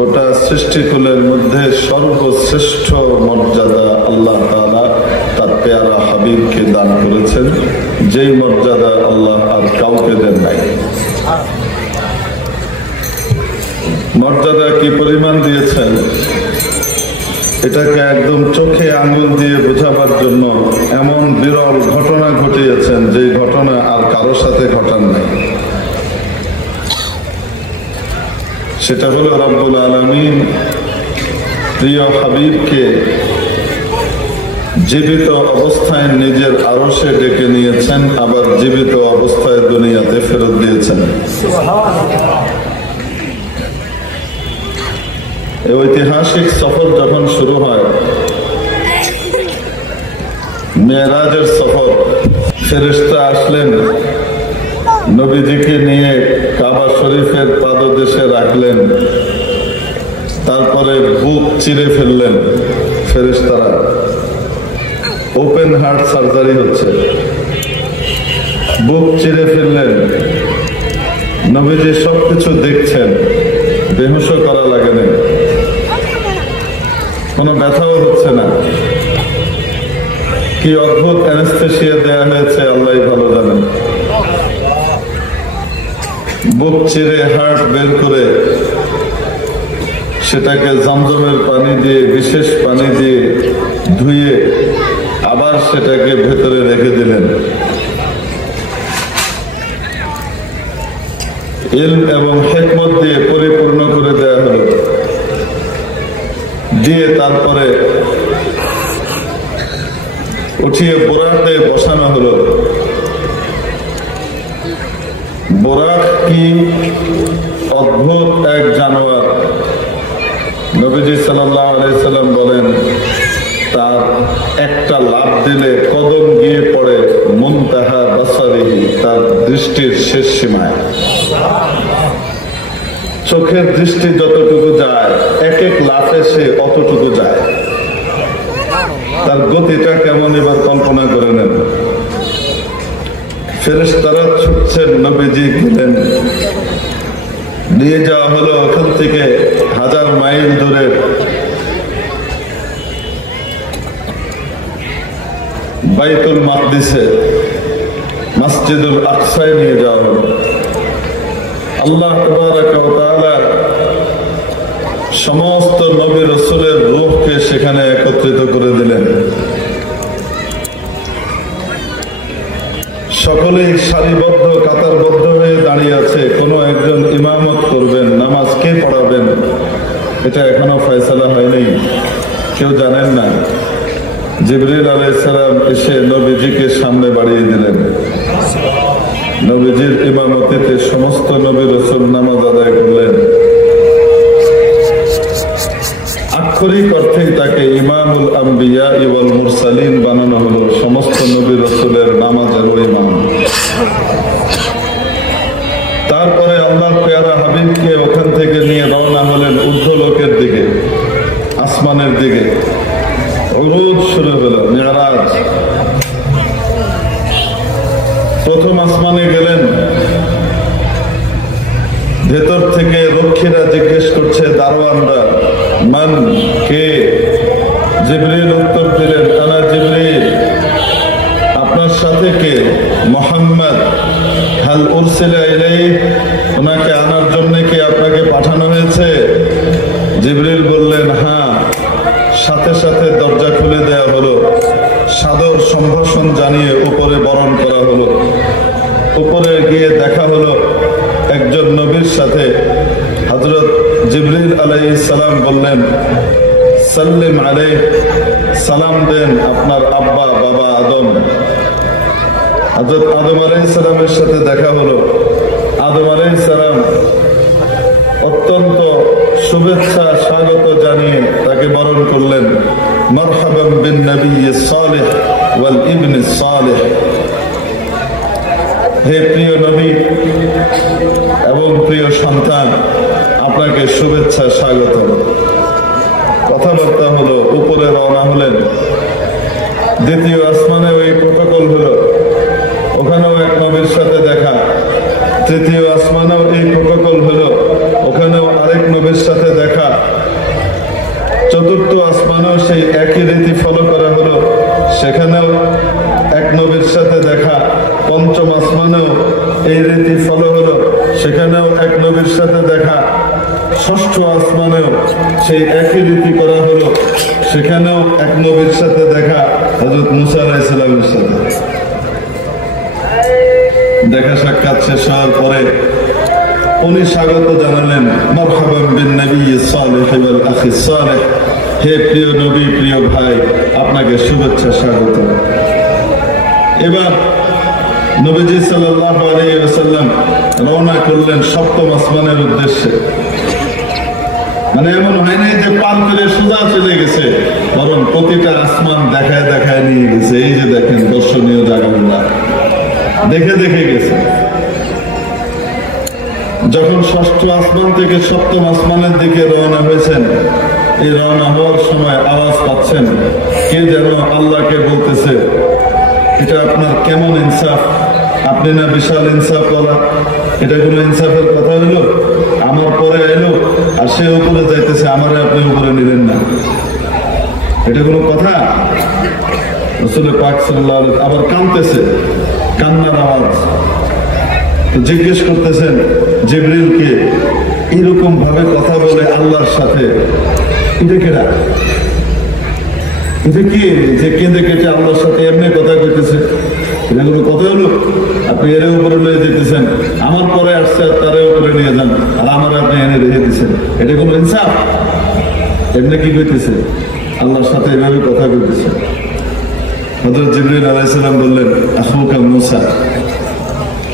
গোটা সৃষ্টিকুলের মধ্যে সর্বশ্রেষ্ঠ মর্যাদা আল্লাহ তাআলা তার পেয়ারা হাবিবকে দান করেছেন, যেই মর্যাদা আল্লাহ আর কাউকে দেন নাই। মর্যাদা কি পরিমাণ দিয়েছেন এটাকে একদম চোখে আঙ্গুল দিয়ে বোঝাবার জন্য এমন বিরল ঘটনা ঘটিয়েছেন, যে ঘটনা আর কারোর সাথে ঘটান নাই। সেটা হলো রব্বুল আলামিন প্রিয় হাবিবকে জীবিত অবস্থায় নিজের আরশে ডেকে নিয়েছেন, আবার জীবিত অবস্থায় দুনিয়াতে ফেরত দিয়েছেন। এই ঐতিহাসিক সফর যখন শুরু হয়, মেরাজের সফর, ফেরেশতা আসলেন, নবীজিকে নিয়ে কাবা শরীফের পাদদেশে রাখলেন, তারপরে বুক চিরে ফেললেন ফেরেশতারা। ওপেন হার্ট সার্জারি হচ্ছে, বুক চিরে ফেললেন। নবীজি সবকিছু দেখছেন, বেহুশও করা লাগে না, কোনো ব্যথাও হচ্ছে না। কি অদ্ভুত অ্যানেস্থেসিয়া দেয়া হয়েছে আল্লাহ ভালো জানেন। বুক চিরে হার্ট বের করে সেটাকে জমজমের পানি দিয়ে, বিশেষ পানি দিয়ে ধুয়ে আবার সেটাকে ভেতরে রেখে দিলেন। ইলম এবং হিকমত দিয়ে পরিপূর্ণ করে দেয়া হলো, দিয়ে তারপরে উঠিয়ে বোরাকে বসানো হলো। বোরাক কি অদ্ভুত এক জানোয়ার। নবীজি সাল্লাল্লাহু আলাইহি সাল্লাম বলেন, তার একটা লাফ দিলে কদম গিয়ে পড়ে মুনতাহা বাসারিহি, তার দৃষ্টির শেষ সীমায়। চোখের দৃষ্টি যতটুকু যায়, এক এক লাফে সে অতটুকু যায়। তার গতিটা কেমন এবার কল্পনা করে নেন। ফেরেশতারা ছুটছেন, নবীজি গেলেন, নিয়ে যাওয়া হলো ওখান থেকে 1000 মাইল দূরে বাইতুল মাকদিসে, মসজিদুল আকসায় নিয়ে যাওয়া হলো। আল্লাহ তাবারাক ওয়া তাআলা সমস্ত নবী রাসূলের রূহকে সেখানে একত্রিত করে দিলেন। সকলেই সারিবদ্ধ কাতারবদ্ধ হয়ে দাঁড়িয়ে আছে। কোনো একজন ইমামত করবেন, নামাজ কে পড়াবেন এটা এখনো ফয়সালা হয়নি, কেউ জানেন না। জিবরিল আলাইহিস সালাম এসে নবীজিকে সামনে বাড়িয়ে দিলেন। নবীজির ইমামতিতে সমস্ত নবী রাসূল নামাজ আদায় করলেন। আক্ষরিক অর্থেই তাকে ইমামুল আম্বিয়া ওয়াল মুরসালিন বানানো হলো, সমস্ত নবী রাসূলের নামাজের ইমাম। তারপরে আল্লাহ পেয়ারা হাবিবকে ওখান থেকে নিয়ে রওনা হলেন ঊর্ধ্বলোকের দিকে, আসমানের দিকে। উরুজ শুরু হলো, মিরাজ। প্রথম আসমানে গেলেন, ভেতর থেকে রক্ষীরা জিজ্ঞেস করছে, দারওয়ানরা, মান, কে? জিবরিল উত্তর দিলেন, আনা জিবরিল। আপনার সাথে কে? মুহাম্মদ। হাল উরসিলা ইলাইহি, ওনাকে আনার জন্য কি আপনাকে পাঠানো হয়েছে? জিবরিল বললেন, হ্যাঁ। সাথে সাথে দরজা খুলে দেয়া হলো, সাদর সম্ভাষণ জানিয়ে উপরে বরণ করা হলো। উপরে গিয়ে দেখা হলো একজন নবীর সাথে। হযরত জিবরিল আলাইহিস সালাম বললেন, সাল্লিম আলাইহি, সালাম দেন আপনার আব্বা বাবা আদম। হযরত আদম আলাইহিস সালামের সাথে দেখা হলো। আদম আলাইহিস সালাম অত্যন্ত শুভেচ্ছা স্বাগত জানিয়ে তাকে বরণ করলেন। মারহাবান বিন নবিয়্যিস সালিহ ওয়াল ইবনিস সালিহ, হে প্রিয় নবী এবং প্রিয় সন্তান, আপনাকে শুভেচ্ছা স্বাগত। কথাবার্তা হলো, উপরে রওনা হলেন। দ্বিতীয় আসমানে ওই প্রটোকল হলো, ওখানেও এক নবীর সাথে দেখা। তৃতীয় আসমানেও এই প্রটোকল হলো, ওখানেও আরেক নবীর সাথে দেখা, চতুর্থ আসমানেও সেই একই রীতি ফলো করা হলো, সেখানেও এক নবীর সাথে দেখা, পঞ্চম আসমানেও এই রীতি ফলো হলো, সেখানেও এক নবীর সাথে দেখা, ষষ্ঠ আসমানেও সেই একই রীতি করা হলো, সেখানেও এক নবীর সাথে দেখা, হযরত মুসা আলাইহিস সালামের সাথে দেখা। সাক্ষাৎ শেষ হওয়ার পরে উনি স্বাগত জানালেন, মারহাবান বিন নবী সালেহ ওয়াল আখি সালেহ, হে প্রিয় নবী, প্রিয় ভাই, আপনাকে শুভেচ্ছা, স্বাগত। এবার নবীজি সাল্লাল্লাহু আলাইহি ওয়াসাল্লাম রওনা করলেন সপ্তম আসমানের উদ্দেশ্যে। মানে এমন হয় নাই যে পার করে সোজা চলে গেছে, বরং প্রতিটা আসমান দেখায় দেখায় নিয়ে গেছে। এই যে দেখেন দর্শনীয় জায়গাগুলা দেখে দেখে গেছে। যখন ষষ্ঠ আসমান থেকে সপ্তম আসমানের দিকে রওনা হয়েছেন, এই রওনা হওয়ার সময় আওয়াজ পাচ্ছেন কে যেন আল্লাহকে বলতেছে, এটা আপনার কেমন ইনসাফ, আপনি না বিশাল ইনসাফ বলা, এটা কোনো ইনসাফের কথা হলো? আমার পরে এলো আর সে উপরে যাইতেছে, আমারে আপনি উপরে নিলেন না, এটা কোনো কথা? রাসূল পাক সাল্লাল্লাহু আলাইহি ওয়াসাল্লাম আবার কাঁদতেছে, কান্নার আওয়াজ। তো জিজ্ঞেস করতেছেন জিবরিলকে, এরকম ভাবে কথা বলে আল্লাহর সাথে, এটা কেডা? এটা কি যে কেঁদে কেটে আল্লাহর সাথে এমনি কথা কইতেছে? এটা কোনো কথা হলো? আপনি এর উপরে নিয়ে যেতেছেন, আমার পরে আসছে আর তার উপরে নিয়ে যান, আর আমার আপনি এনে রেখে দিচ্ছেন, এটা কোনো ইনসাফ? এমনি কি কইতেছে? আল্লাহর সাথে এভাবে কথা কইতেছে। হযরত জিবরিল আলাইহিস সালাম বললেন, আখুকা মুসা,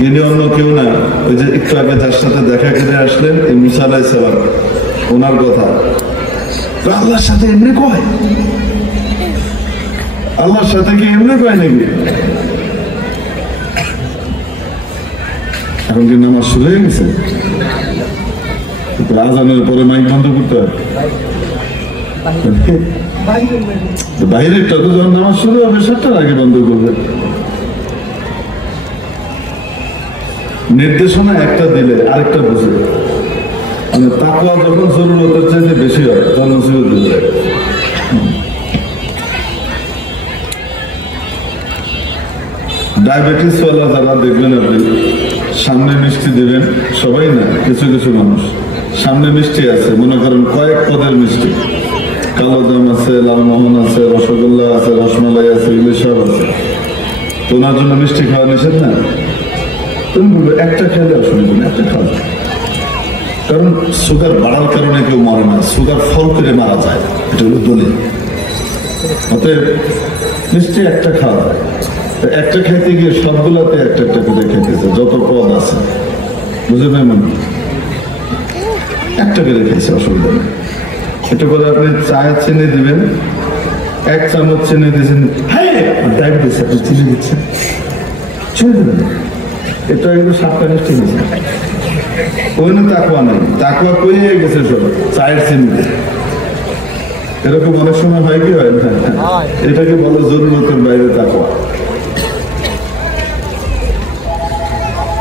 ইনি অন্য কেউ না, ওই যে একটু আগে যার সাথে দেখা করে আসলেন, এই মুসা আলাইহিস সালাম, ওনার কথা। তো আল্লাহর সাথে এমনি কয়? আল্লাহর সাথে কি এমনি কয় নাকি? এখন কি নামাজ শুরু হয়ে গেছে? আজানের পরে মাইক বন্ধ করতে হয়। বাইরেরটা তো যখন নামাজ শুরু হবে 7টার আগে বন্ধ করবে। নির্দেশনা একটা দিলে আরেকটা বুঝে, মানে তাকওয়া যখন জরুরতের চাইতে বেশি হয় তখন নসিহত দিতে হয়। ডায়াবেটিস ওয়ালা যারা দেখবেন, আপনি সামনে মিষ্টি দেবেন, সবাই না, কিছু কিছু মানুষ সামনে মিষ্টি আছে, মনে করেন কয়েক পদের মিষ্টি, কালো জাম আছে, লালমোহন আছে, রসগোল্লা আছে, রসমালাই আছে, এগুলো সব আছে। তো ওনার জন্য মিষ্টি খাওয়া নিষেধ না? তুমি বলবে একটা খেলে অসুবিধা নেই, একটা খাওয়া, কারণ সুগার বাড়ার কারণে কেউ মরে না, সুগার ফল করে মারা যায়, এটা হলো দলিল। অতএব মিষ্টি একটা খাওয়া যায়। একটা খেতে গিয়ে সবগুলাতে একটা একটা করে খেতেছে, যত পদ আছে, বুঝে পাইবেন? একটা করে খেয়েছে, অসুবিধা নেই। এটা করে আপনি চায়ে চিনি দিবেন, 1 চামচ চিনি দিয়েছেন, ডায়াবেটিস আপনি চিনি দিচ্ছেন, চিনি দেবেন, এটা কিন্তু 7টা মিষ্টি দিয়েছে। ওখানে তাকওয়া নাই, তাকওয়া কইয়ে গেছে সব চায়ের চিনি। এরকম অনেক সময় হয় কি হয় না? এটাকে বলো জরুরতের বাইরে তাকওয়া।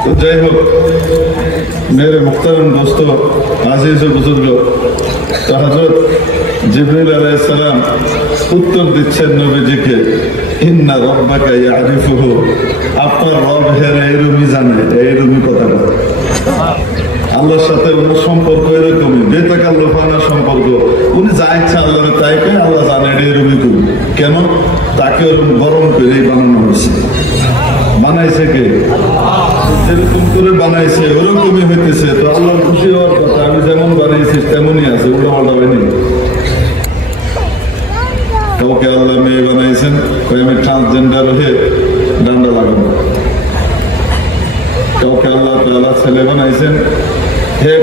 তো যাই হোক, মেরে মুখতারাম দোস্ত, আজিজ ও বুজুর্গ, তো হযরত জিবরিল আলাইহিস সালাম উত্তর দিচ্ছেন নবীজিকে, ইন্না রাব্বাকা ইয়ারিফুহু, আপনার রব হেরে এরকমই জানে, এইরকমই কথা বলে। আল্লাহর সাথে ওনার সম্পর্ক এরকমই, বেতাকাল্লুফানা সম্পর্ক। উনি যা ইচ্ছা আল্লাহর তাই পেয়ে, আল্লাহ জানে এটা এরকমই করবে। কেন? তাকে ওরকম গরম করেই বানানো হয়েছে। বানাইছে কে? যেরকম করে বানাইছে ওরকমই হইতেছে। তো আল্লাহর খুশি হওয়ার কথা, আমি যেমন বানিয়েছি তেমনই আছে, উল্টা পাল্টা হয়নি। কাউকে আল্লাহ মেয়ে বানাইছেন, আমি ট্রান্সজেন্ডার হয়ে ডান্ডা লাগাবো। কাউকে আল্লাহ তাআলা ছেলে বানাইছেন, হে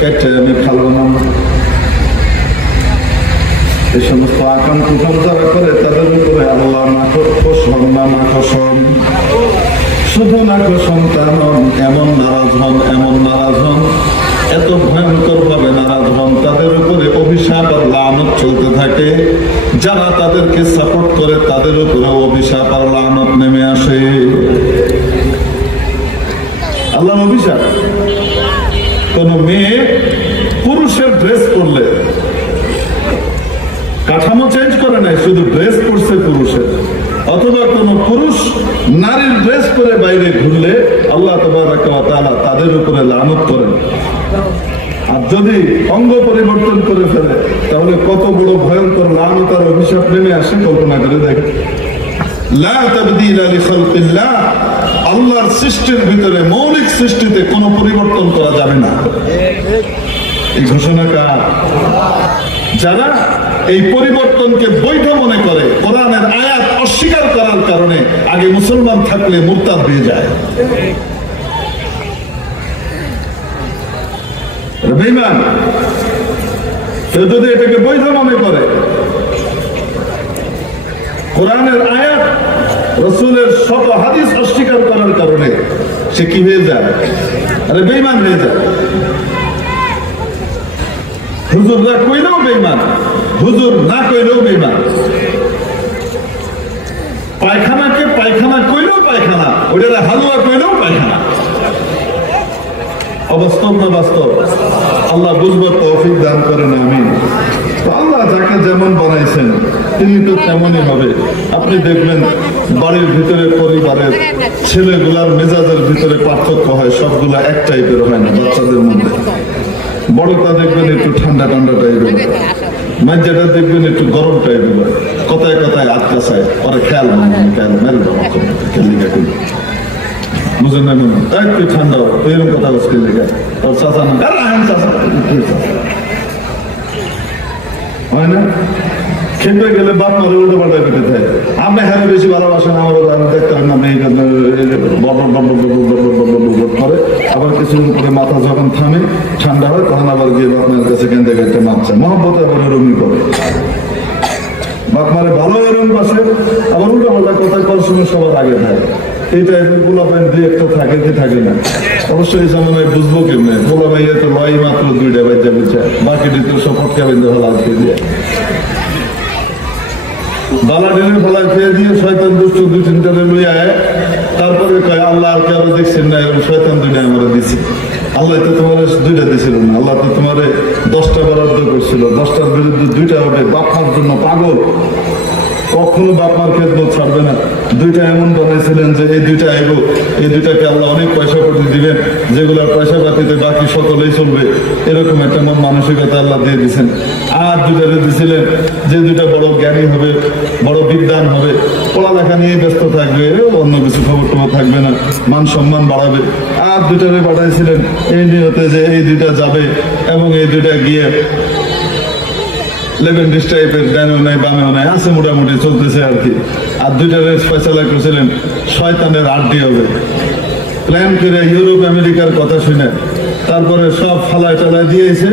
কেটে আমি খালবো না। এই সমস্ত আকাম কুকাম যারা করে, তাদের উপরে আল্লাহ নাকর্ষণ না নাকর্ষণ, শুধু নাকর্ষণ তা নন, এমন নারাজ হন, এমন নারাজ হন, এত ভয়ঙ্কর ভাবে নারাজ হন, তাদের উপরে অভিশাপ আর লানত চলতে থাকে। যারা তাদেরকে সাপোর্ট করে তাদের উপরে অভিশাপ আর লানত নেমে আসে। আল্লাহর অভিশাপ। কোন মেয়ে পুরুষের ড্রেস পরলে, কাঠামো চেঞ্জ করে নাই, শুধু ড্রেস পরছে পুরুষের, অথবা কোন পুরুষ নারীর ড্রেস পরে বাইরে ঘুরলে আল্লাহ তাবারক ওয়া তাআলা তাদের উপরে লানত করেন। আর যদি অঙ্গ পরিবর্তন করে ফেলে তাহলে কত বড় ভয়ঙ্কর লানত আর অভিশাপ নেমে আসে, কল্পনা করে দেখে। লা তাবদীলা লিখালকিল্লাহ, আল্লাহর সৃষ্টির ভিতরে, মৌলিক সৃষ্টিতে কোনো পরিবর্তন করা যাবে না। এই ঘোষণা কার? যারা এই পরিবর্তনকে বৈধ মনে করে, কোরআনের আয়াত অস্বীকার করার কারণে আগে মুসলমান থাকলে মুরতাদ হয়ে যায়। বেঈমান কেউ যদি এটাকে বৈধ মনে করে, কোরআনের আয়াত রাসূলের শত হাদিস অস্বীকার করার কারণে সে কি হয়ে যায়? আরে বেঈমান হয়ে যায়। হুজুররা কইলেও বেঈমান, হুজুর না কইলেও বেঈমান। পায়খানাকে পায়খানা কইলেও পায়খানা, ওটা হালুয়া কইলেও পায়খানা। অবাস্তব না বাস্তব? আল্লাহ বুঝবার তৌফিক দান করেন, আমিন। আল্লাহ যাকে যেমন বানাইছেন তিনি তো তেমনই হবে। আপনি দেখবেন বাড়ির ভিতরে পরিবারের ছেলেগুলার মেজাজের ভিতরে পার্থক্য হয়, সবগুলা এক টাইপের হয় না। বাচ্চাদের মধ্যে বড়টা দেখবেন একটু ঠান্ডা ঠান্ডা টাইপের, মাঝাটা দেখবেন একটু গরম টাইপের, কথায় কথায় আটকা চায়, পরে খেয়াল খেয়াল মেরে বুঝেন না, একটু ঠান্ডা এরকম কথা বলছে লেখা চাচা না হয় না। খেতে গেলে বাপ মারে উল্টো পাল্টা পেটে থাকে। আপনি হ্যাঁ বেশি ভালোবাসেন, আমারও দেখতেন না করে, আবার কিছুদিন পরে মাথা যখন থামে ঠান্ডা হয় তখন আবার গিয়ে বাপমার কাছে কেন্দ্রে একটা মারছে, মহব্বত আবার রুমি করে। বাপ মারে ভালো এরম পাশে আবার উল্টো পাল্টা কথা কল শুনে সবার আগে থাকে। এই টাইপের পোলাপাইন দুই একটা থাকে কি থাকে না? অবশ্যই এই জামানায় বুঝবো কেমনে? পোলাপাইয়া তো লয় মাত্র দুইটা বাচ্চা বুঝছে, বাকিটি তো সব ফটকা বেঁধে ফেলা আজকে দিয়ে বালা ঢেলে ফেলা খেয়ে দিয়ে শয়তান দুষ্ট দুই তিনটারে লই আয়, তারপরে কয় আল্লাহ আর কে আরো দেখছেন না, এরকম শয়তান দুইটা আমরা দিছি। আল্লাহ তো তোমার দুইটা দিছিল না, আল্লাহ তো তোমার 10টা বরাদ্দ করছিল, 10টার বিরুদ্ধে 2টা হবে। বাপমার জন্য পাগল, কখনো বাপমার খেদমত ছাড়বে না। 2টা এমন বানাইছিলেন যে এই 2টা এগো, এই 2টাকে আল্লাহ অনেক পয়সা পাতি দিবেন, যেগুলোর পয়সা পাতিতে বাকি সকলেই চলবে, এরকম একটা মন মানসিকতা আল্লাহ দিয়ে দিচ্ছেন। আর 2টারে দিছিলেন যে 2টা বড় জ্ঞানী হবে, বড় বিদ্বান হবে, পড়ালেখা নিয়ে ব্যস্ত থাকবে, অন্য কিছু খবর টবর থাকবে না, মান সম্মান বাড়াবে। আর 2টারে পাঠাইছিলেন এই নিয়তে যে এই 2টা যাবে এবং এই 2টা গিয়ে লেভেন্ডিস টাইপের, ডানেও নাই বামেও নাই, আছে মোটামুটি চলতেছে আর কি। আর 2টার ফয়সালা করেছিলেন শয়তানের আড্ডি হবে। প্ল্যান করে ইউরোপ আমেরিকার কথা শুনে তারপরে সব ফালায় টালায় দিয়েছে।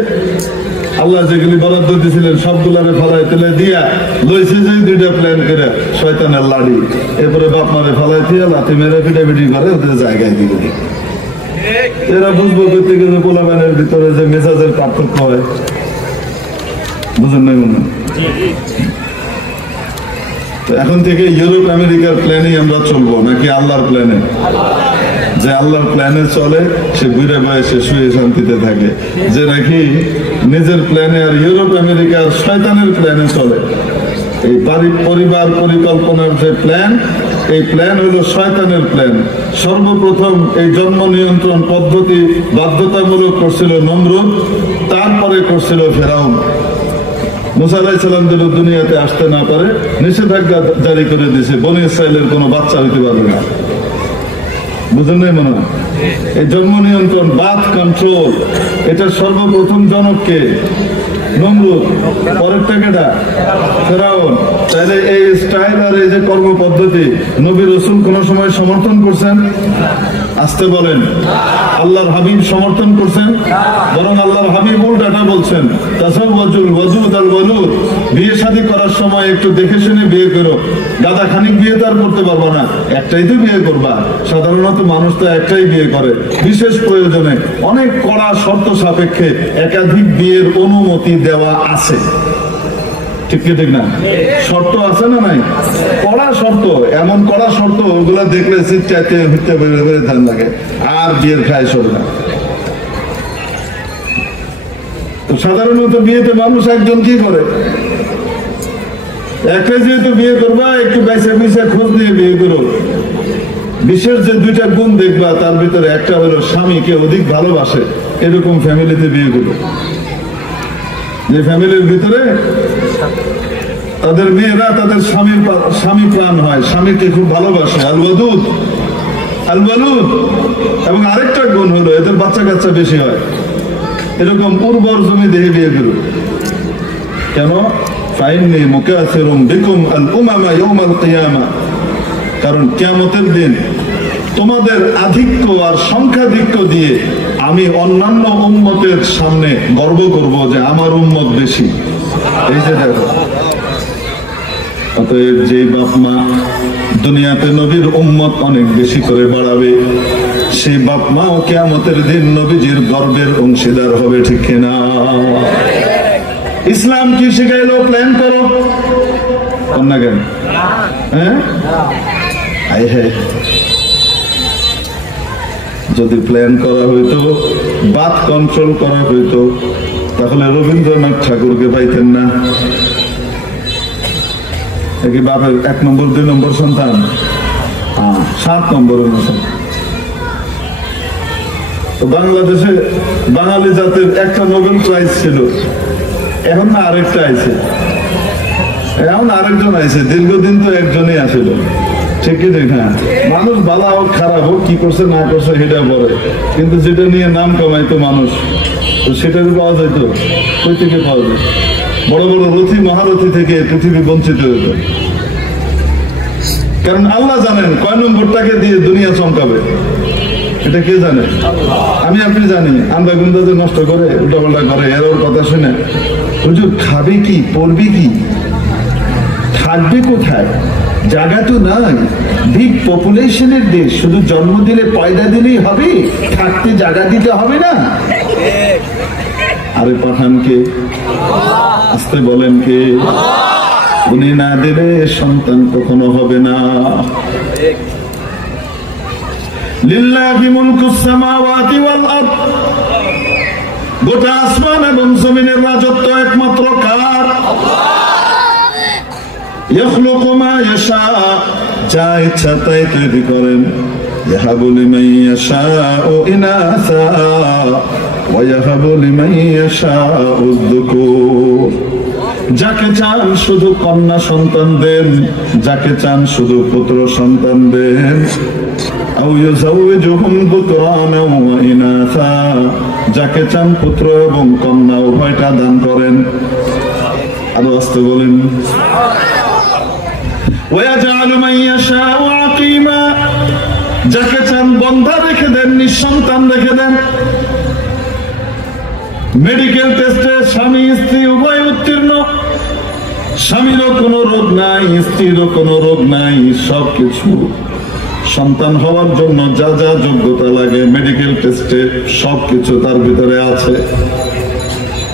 আল্লাহ যেগুলি বরাদ্দ দিয়েছিলেন সবগুলারে ফালায় তেলে দিয়া লইছে যে 2টা প্ল্যান করে শয়তানের লাড়ি, এরপরে বাপ মারে ফালাই দিয়ে লাথি মেরে পিটাপিটি করে ওদের জায়গায় দিয়ে দিই। এরা বুঝবো করতে গেলে পোলাপানের ভিতরে যে মেজাজের পার্থক্য হয়, বুঝেন না মনে? এখন থেকে ইউরোপ আমেরিকার প্ল্যানে আমরা চলবো নাকি আল্লাহর প্ল্যানে? যে আল্লাহর প্ল্যানে চলে সে বুড়ে বয়সে শুয়ে শান্তিতে থাকে, যে নাকি নিজের প্ল্যানে আর ইউরোপ আমেরিকার শয়তানের প্ল্যানে চলে। এই পরিবার পরিকল্পনার যে প্ল্যান, এই প্ল্যান হলো শয়তানের প্ল্যান। সর্বপ্রথম এই জন্ম নিয়ন্ত্রণ পদ্ধতি বাধ্যতামূলক করছিল নমরুদ, তারপরে করছিল ফেরাউন। মুসা আলাইহিস সালাম যেন দুনিয়াতে আসতে না পারে নিষেধাজ্ঞা জারি করে দিয়েছে, বনি ইসরাইলের কোনো বাচ্চা হইতে পারবে না। বুঝেন নাই মনে হয়? এই জন্ম নিয়ন্ত্রণ, বার্থ কন্ট্রোল, এটা সর্বপ্রথম জনককে নমরুদ, পরেরটা কেটা ফেরাউন। তাহলে এই স্টাইল আর এই যে কর্ম পদ্ধতি নবী রাসূল কোন সময় সমর্থন করছেন? আসতে বলেন। আল্লাহর হাবিব সমর্থন করছেন? বরং আল্লাহর হাবিব উল্টাটা বলছেন, তাসাওয়াজুল ওয়াজুদ আল ওয়ালুদ, বিয়ে শাদী করার সময় একটু দেখে শুনে বিয়ে করো। দাদা খানিক বিয়ে তো আর করতে পারবো না, একটাই তো বিয়ে করবা। সাধারণত মানুষ তো একটাই বিয়ে করে, বিশেষ প্রয়োজনে অনেক কড়া শর্ত সাপেক্ষে একাধিক বিয়ের অনুমতি দেওয়া আছে। ঠিক কি ঠিক না? শর্ত আছে না নাই? কড়া শর্ত, এমন কড়া শর্ত ওগুলা দেখলে চিৎকাইতে হইতে বেড়ে ধান লাগে, আর বিয়ের খায় সরে না। তো সাধারণত বিয়েতে মানুষ একজন কি করে, একটা যেহেতু বিয়ে করবা একটু বাইসা বিসা খোঁজ নিয়ে বিয়ে করো, বিশেষ যে দুইটা গুণ দেখবা তার ভিতরে একটা হলো স্বামীকে অধিক ভালোবাসে, এরকম ফ্যামিলিতে বিয়ে করো। যে ফ্যামিলির ভিতরে তাদের মেয়েরা তাদের স্বামী প্রাণ হয়, স্বামীকে খুব ভালোবাসে, আলওয়াদুদ আলওয়ালুদ। এবং আরেকটা গুণ হলো এদের বাচ্চা কাচ্চা বেশি হয়, এরকম উর্বর জমি দেখে বিয়ে করো। কেন? ফাইন্নী মুকাসিরুম বিকুম আল উমামা ইয়াউমাল কিয়ামা, কারণ কিয়ামতের দিন তোমাদের আধিক্য আর সংখ্যাধিক্য দিয়ে আমি অন্যান্য উম্মতের সামনে গর্ব করব যে আমার উম্মত বেশি। এই যে দেখো, অতএব যে বাপ মা দুনিয়াতে নবীর উম্মত অনেক বেশি করে বাড়াবে, সেই বাপ মাও কিয়ামতের দিন নবীজির গর্বের অংশীদার হবে, ঠিক কিনা? ইসলাম কি শিখাইলো? প্ল্যান করো না কেন? হ্যাঁ, যদি প্ল্যান করা হইতো, বাত কন্ট্রোল করা হইতো, তাহলে রবীন্দ্রনাথ ঠাকুরকে পাইতেন না। কি বাপের 1 নম্বর 2 নম্বর সন্তান, 7 নম্বর সন্তান। তো বাংলাদেশে বাঙালি জাতির একটা নোবেল প্রাইজ ছিল, এখন না আরেকটা আইছে, এখন আরেকজন আইছে, দীর্ঘদিন তো একজনই আসিল। ঠিকই ঠিক, হ্যাঁ, মানুষ ভালো হোক খারাপ হোক, কি করছে না করছে সেটা পরে, কিন্তু যেটা নিয়ে নাম কামাইতো মানুষ, তো সেটা পাওয়া যাইতো, কই থেকে পাওয়া যায়? বড় বড় রথী মহারথী থেকে পৃথিবী বঞ্চিত হইত। কারণ আল্লাহ জানেন কয় নম্বরটাকে দিয়ে দুনিয়া চমকাবে, এটা কে জানে? আমি আপনি জানি। আমরা গুন্দাদের নষ্ট করে উল্টাপাল্টা করে, এর ওর কথা শুনে হুজুর খাবে কি, পড়বে কি, থাকবে কোথায়, জায়গা তো নাই, বিগ পপুলেশনের দেশ, শুধু জন্ম দিলে পয়দা দিলেই হবে, থাকতে জায়গা দিতে হবে না? আরে পাঠানকে আসতে বলেন কে? উনি না দিলে সন্তান কখনো হবে না। লিল্লাহি মুলকুস সামাওয়াতি ওয়াল আরদ, গোটা আসমান এবং জমিনের রাজত্ব একমাত্র কার? ইয়াখলুকু মা ইয়াশা, যা ইচ্ছা তাই তৈরি করেন। ইয়াহাবু লিমান ইয়াশাউ ইনাসা ওয়া ইয়াহাবু লিমান ইয়াশাউ যুকুর, যাকে চান শুধু কন্যা সন্তান দেন, যাকে চান শুধু পুত্র সন্তান দেন। আও ইউযাওয়িজুহুম যুকরানা ওয়া ইনাসা, যাকে চান পুত্র এবং কন্যা উভয়টা দান করেন। আরো আস্তে বলেন। ওয়ায়াজআলু মান ইয়াশাউ আকিমা, যাকে চান বন্ধা রেখে দেন, নিঃসন্তান রেখে দেন। মেডিকেল টেস্টে স্বামী স্ত্রী উভয় উত্তীর্ণ, স্বামীরও কোনো রোগ নাই, স্ত্রীরও কোনো রোগ নাই, সবকিছু সন্তান হওয়ার জন্য যা যা যোগ্যতা লাগে মেডিকেল টেস্টে সবকিছু তার ভিতরে আছে।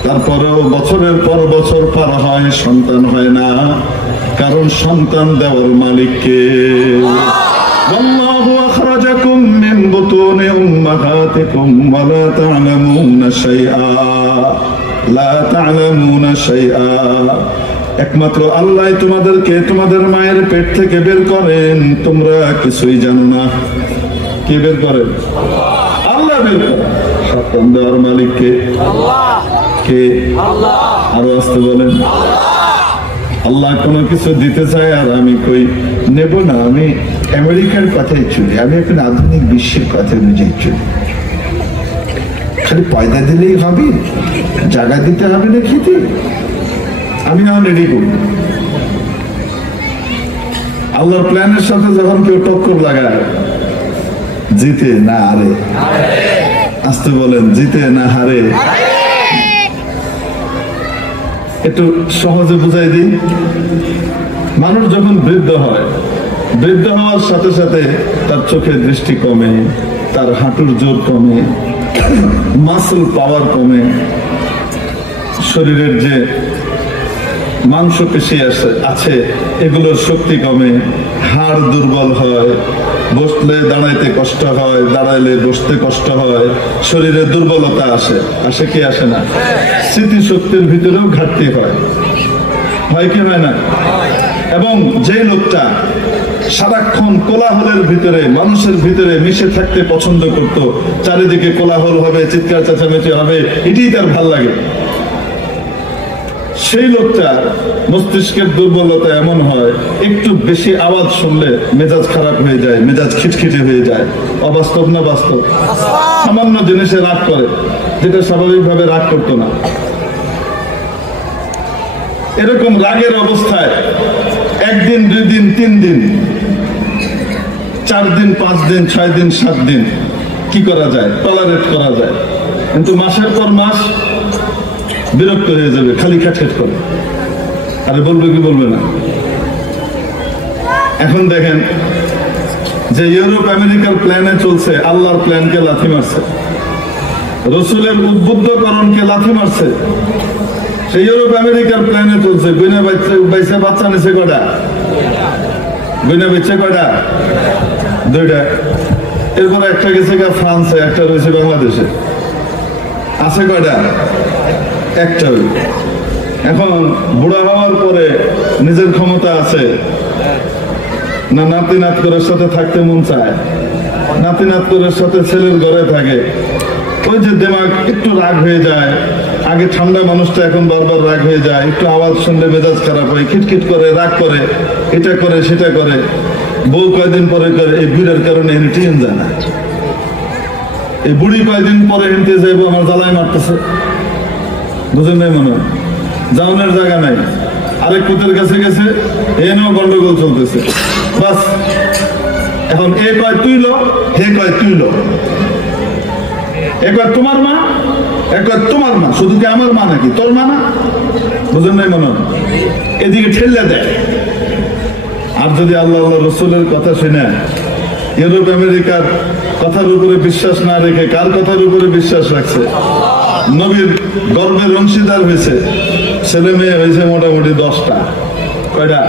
তারপরেও বছরের পর বছর পার হয়, সন্তান হয় না, কারণ সন্তান দেওয়ার মালিককে। আল্লাহু আখরাজাকুম মিন বুতুনি উম্মাহাতিকুম ওয়া লা তা'লামুনা শাইআ, লা তা'লামুনা শাইআ, একমাত্র আল্লাহ তোমাদেরকে তোমাদের মায়ের পেট থেকে বের করেন, তোমরা কিছুই জানো না। কে বের করেন? আল্লাহ বের করেন। সন্তান দেওয়ার মালিক কে? কে? আরো আসতে বলেন। আল্লাহ কোনো কিছু দিতে চায় আর আমি কই নেব না, আমি আমেরিকার কথাই চলি, আমি এখন আধুনিক বিশ্বের কথা অনুযায়ী চলি। খালি পয়দা দিলেই হবে, জায়গা দিতে হবে না খেতে, আমি না রেডি করি। আল্লাহর প্ল্যানের সাথে যখন কেউ টক্কর লাগায়, জিতে না হারে? আসতে বলেন, জিতে না হারে? একটু সহজে বুঝাই দিই। মানুষ যখন বৃদ্ধ হয়, বৃদ্ধ হওয়ার সাথে সাথে তার চোখের দৃষ্টি কমে, তার হাঁটুর জোর কমে, মাসল পাওয়ার কমে, শরীরের যে মাংসপেশি আছে এগুলোর শক্তি কমে, হাড় দুর্বল হয়, বসলে দাঁড়াইতে কষ্ট হয়, দাঁড়াইলে বসতে কষ্ট হয়, শরীরে দুর্বলতা আসে, আসে কি আসে না? স্মৃতিশক্তির ভিতরেও ঘাটতি হয়, হয় কি হয় না? এবং যে লোকটা সারাক্ষণ কোলাহলের ভিতরে, মানুষের ভিতরে মিশে থাকতে পছন্দ করত, চারিদিকে কোলাহল হবে, চিৎকার চেঁচামেচি হবে, এটাই তার ভাল লাগে, সেই লোকটা মস্তিষ্কের দুর্বলতা এমন হয়, একটু বেশি আওয়াজ শুনলে মেজাজ খারাপ হয়ে যায়, মেজাজ খিটখিটে হয়ে যায়। অবাস্তব না বাস্তব? সামান্য জিনিসে রাগ করে, যেটা স্বাভাবিকভাবে রাগ করতো না। এরকম রাগের অবস্থায় 1 দিন 2 দিন 3 দিন 4 দিন 5 দিন 6 দিন 7 দিন কি করা যায়? টলারেট করা যায়। কিন্তু মাসের পর মাস বিরক্ত হয়ে যাবে, খালি খ্যাটখ্যাট করে। আরে বলবে কি বলবে না? এখন দেখেন যে ইউরোপ আমেরিকার প্ল্যানে চলছে, আল্লাহর প্ল্যানকে লাথি মারছে, রসুলের উদ্বুদ্ধকরণকে লাথি মারছে। সেই ইউরোপ আমেরিকার প্ল্যানে চলছে, বিনা বাইসে বাচ্চা নিছে কয়টা? বিনা বেচে কয়টা? 2টা। এরপরে একটা গেছে ফ্রান্সে, একটা রয়েছে বাংলাদেশে। আছে কয়টা? একটা। এখন বুড়া হওয়ার পরে নিজের ক্ষমতা আছে না, নাতি নাতকরের সাথে থাকতে মন চায়, নাতি নাতকরের সাথে ছেলের ঘরে থাকে, ওই যে দেমাগ একটু রাগ হয়ে যায়। আগে ঠান্ডা মানুষটা এখন বারবার রাগ হয়ে যায়, একটু আওয়াজ শুনলে মেজাজ খারাপ হয়, খিটখিট করে, রাগ করে, এটা করে সেটা করে। বউ কয়দিন পরে করে, এই বুড়ার কারণে এনে টিন যায় না, এই বুড়ি কয়দিন পরে হেনতে যাইবো, আমার জ্বালায় মারতেছে, বুঝেন নাই? মনে যাওয়ানোর জায়গা নাই, আরেক পুতের কাছে গেছে, এনেও গন্ডগোল চলতেছে। বাস এখন এ কয় তুই লো, হে কয় তুই লো, এ কয় তোমার মা, এ কয় তোমার মা। শুধু কি আমার মা নাকি? তোর মা না? বুঝেন নাই? মনে এদিকে ঠেললে দেয়। আর যদি আল্লাহ রসুলের কথা শুনে ইউরোপ আমেরিকার কথার উপরে বিশ্বাস না রেখে কার কথার উপরে বিশ্বাস রাখছে? নবীর গর্বের অংশীদার হয়েছে, ছেলে মেয়ে হয়েছে মোটামুটি 10টা। কয়টা?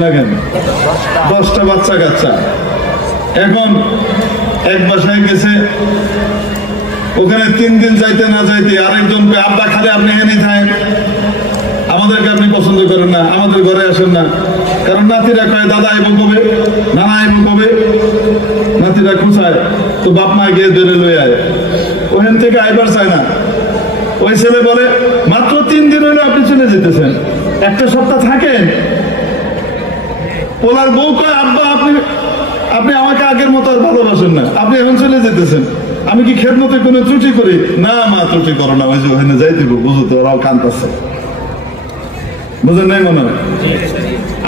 না কেন? 10টা বাচ্চা কাচ্চা। এখন এক বাসায় গেছে, ওখানে 3 দিন যাইতে না যাইতে আরেকজনকে, আব্বা খালি আপনি এনে থাকেন, আমাদেরকে আপনি পছন্দ করেন না, আমাদের ঘরে আসেন না। কারণ নাতিরা কয় দাদা আইব কবে, নানা আইব কবে, নাতিরা খুঁচায়, তো বাপ মা গিয়ে ধরে লয়ে আয়, ওখান থেকে আইবার চায় না। ওই ছেলে বলে মাত্র 3 দিন হইলে আপনি চলে যেতেছেন, 1 সপ্তাহ থাকেন। ওনার বউ কয় আব্বা আপনি আমাকে আগের মতো আর ভালোবাসেন না, আপনি এখন চলে যেতেছেন, আমি কি খেদমতে কোনো ত্রুটি করি? না মা, ত্রুটি করো না, ওই যে ওখানে যাই দিব, বুঝো তো ওরাও কাঁদতেছে। বুঝেন নাই? মনে হয়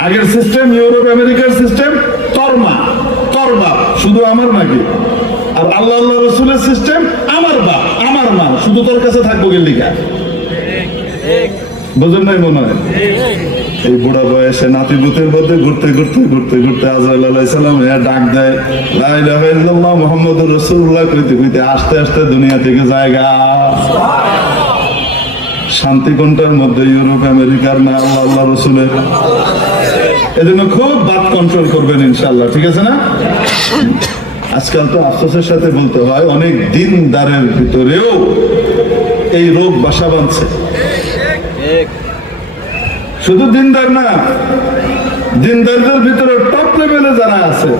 আগের সিস্টেম, ইউরোপ আমেরিকার সিস্টেম, তোর মা তোর বাপ শুধু আমার নাকি? আর আল্লাহ আল্লাহ রসুলের সিস্টেম, আমার বাপ আমার মা শুধু তোর কাছে থাকবো গেলিকা। বুঝেন নাই? মনে হয় এই বুড়া বয়সে নাতিপুতের মধ্যে ঘুরতে ঘুরতে ঘুরতে ঘুরতে আজরাইল আলাইহিস সালাম ডাক দেয়, লা ইলাহা ইল্লাল্লাহ মুহাম্মাদুর রাসূলুল্লাহ কইতে কইতে আস্তে আস্তে দুনিয়া থেকে জায়গা। শান্তি কোনটার মধ্যে? ইউরোপ আমেরিকার না আল্লাহ আল্লাহ রসুলের? এজন্য খুব বাদ কন্ট্রোল করবেন ইনশাআল্লাহ, ঠিক আছে না? আজকাল তো আফসোসের সাথে বলতে হয়, অনেক দিনদারের ভিতরেও এই রোগ বাসা বাঁধছে। শুধু দিনদার না, দিনদারদের ভিতরে টপ লেভেলে যারা আছে,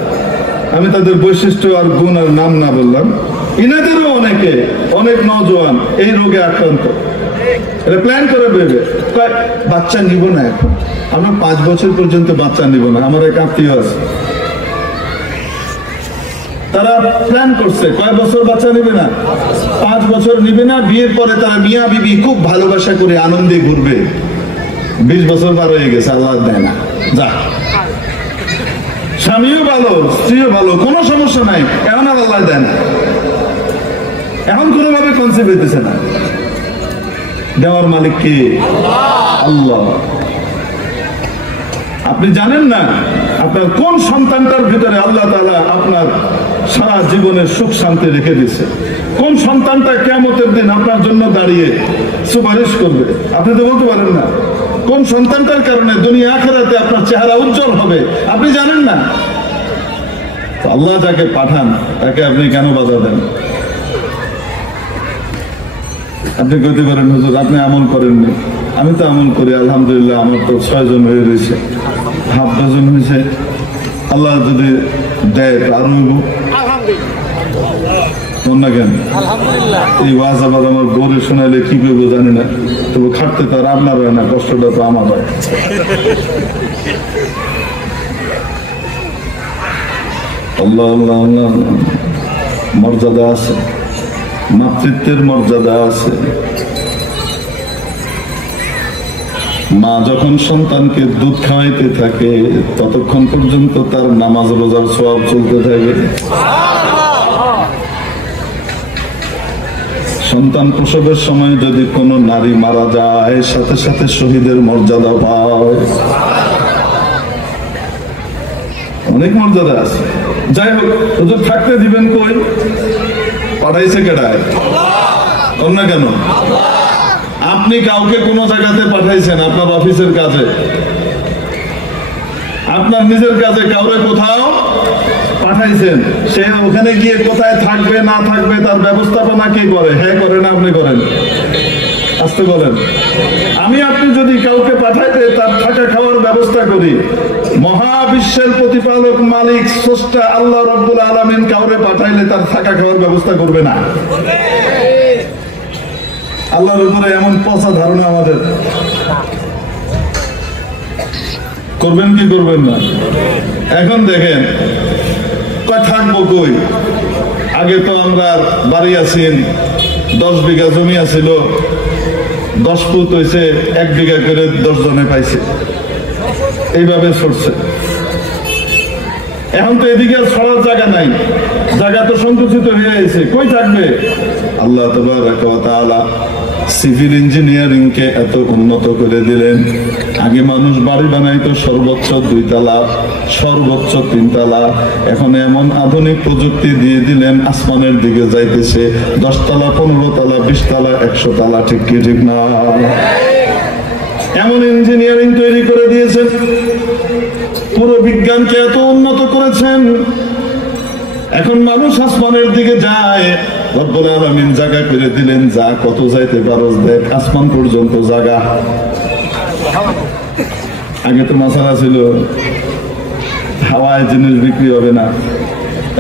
আমি তাদের বৈশিষ্ট্য আর গুণ আর নাম না বললাম, ইনাদেরও অনেকে, অনেক নওজোয়ান এই রোগে আক্রান্ত। এটা প্ল্যান করে ভেবে বাচ্চা নিব না, এখন আমরা 5 বছর পর্যন্ত বাচ্চা নিব না। আমার এক আত্মীয় আছে, তারা প্ল্যান করছে কয় বছর বাচ্চা নিবে না, 5 বছর নিবে না। বিয়ের পরে তারা মিয়া বিবি খুব ভালোবাসা করে আনন্দে ঘুরবে। 20 বছর পার হয়ে গেছে, আল্লাহ দেয় না। যা, স্বামীও ভালো, স্ত্রীও ভালো, কোনো সমস্যা নাই, এখন আর আল্লাহ দেয় না। এখন কোনোভাবে কনসেপ্ট হইতেছে না। দেওয়ার মালিক কে? আল্লাহ। আপনি জানেন না আপনার কোন সন্তানটার ভিতরে আল্লাহ তাআলা আপনার সারা জীবনের সুখ শান্তি রেখে দিয়েছে। কোন সন্তানটা কিয়ামতের দিন আপনার জন্য দাঁড়িয়ে সুপারিশ করবে, আপনি তো বলতে পারেন না। কোন সন্তানটার কারণে দুনিয়া আখিরাতে আপনার চেহারা উজ্জ্বল হবে, আপনি জানেন না। আল্লাহ যাকে পাঠান তাকে আপনি কেন বাধা দেন? আপনি কইতে পারেন হুজুর আপনি আমল করেননি, আমি তো আমল করি আলহামদুলিল্লাহ, আমার তো 6 জন হয়ে রয়েছে, হাফ ডজন হয়েছে, আল্লাহ যদি দেয় আর হইব না কেন? এই ওয়াজ আবার আমার গৌরে শোনাইলে কি করবো জানি না, তবু খাটতে তো আর আপনার হয় না, কষ্টটা তো আমার হয়। আল্লাহ আল্লাহ আল্লাহ, মর্যাদা আছে, মাতৃত্বের মর্যাদা আছে। মা যখন সন্তানকে দুধ খাওয়াইতে থাকে ততক্ষণ পর্যন্ত তার নামাজ রোজার সওয়াব চলতে থাকে। সন্তান প্রসবের সময় যদি কোনো নারী মারা যায় সাথে সাথে শহীদের মর্যাদা পায়, অনেক মর্যাদা আছে। যাই হোক, হুজুর থাকতে দিবেন কই? পাঠাইছে কেডায়? অন্য কেন? আপনি কাউকে কোনো জায়গাতে পাঠাইছেন আপনার অফিসের কাজে, আপনার নিজের কাজে কাউরে কোথাও পাঠাইছেন, সে ওখানে গিয়ে কোথায় থাকবে না থাকবে তার ব্যবস্থাপনা কে করে? হ্যাঁ করে না আপনি করেন? আসতে বলেন। আমি আপনি যদি কাউকে পাঠাইতে তার থাকা খাওয়ার ব্যবস্থা করি, মহাবিশ্বের প্রতিপালক মালিক স্রষ্টা আল্লাহ রাব্বুল আলামিন কাউরে পাঠাইলে তার থাকা খাওয়ার ব্যবস্থা করবে না? আল্লাহর উপরে এমন পচা ধারণা আমাদের, করবেন কি করবেন না? এখন দেখেন কয় থাকবো কই? আগে তো আমরা বাড়ি আছেন, 10 বিঘা জমি আছিল, 10 ফুট হয়েছে, 1 বিঘা করে 10 জনে পাইছে, এইভাবে সরছে। এখন তো এদিকে ছড়ার জায়গা নাই, জায়গা তো সংকুচিত হয়ে গেছে, কই থাকবে? আল্লাহ তাবারক ওয়া তাআলা সিভিল ইঞ্জিনিয়ারিং কে এত উন্নত করে দিলেন। আগে মানুষ বাড়ি বানাইতো সর্বোচ্চ 2 তলা, সর্বোচ্চ 3 তলা, এখন এমন আধুনিক প্রযুক্তি দিয়ে দিলেন আসমানের দিকে যাইতেছে 10 তলা, 15 তলা, 20 তলা, 100 তলা। ঠিক কি ঠিক না? এমন ইঞ্জিনিয়ারিং তৈরি করে দিয়েছেন, পুরো বিজ্ঞানকে এত উন্নত করেছেন, এখন মানুষ আসমানের দিকে যায়। রব্বুল আলামিন জায়গা করে দিলেন, যা কত যাইতে পারস দেখ, আসমান পর্যন্ত জায়গা। আগে তো মাসালা ছিল হাওয়ায় জিনিস বিক্রি হবে না,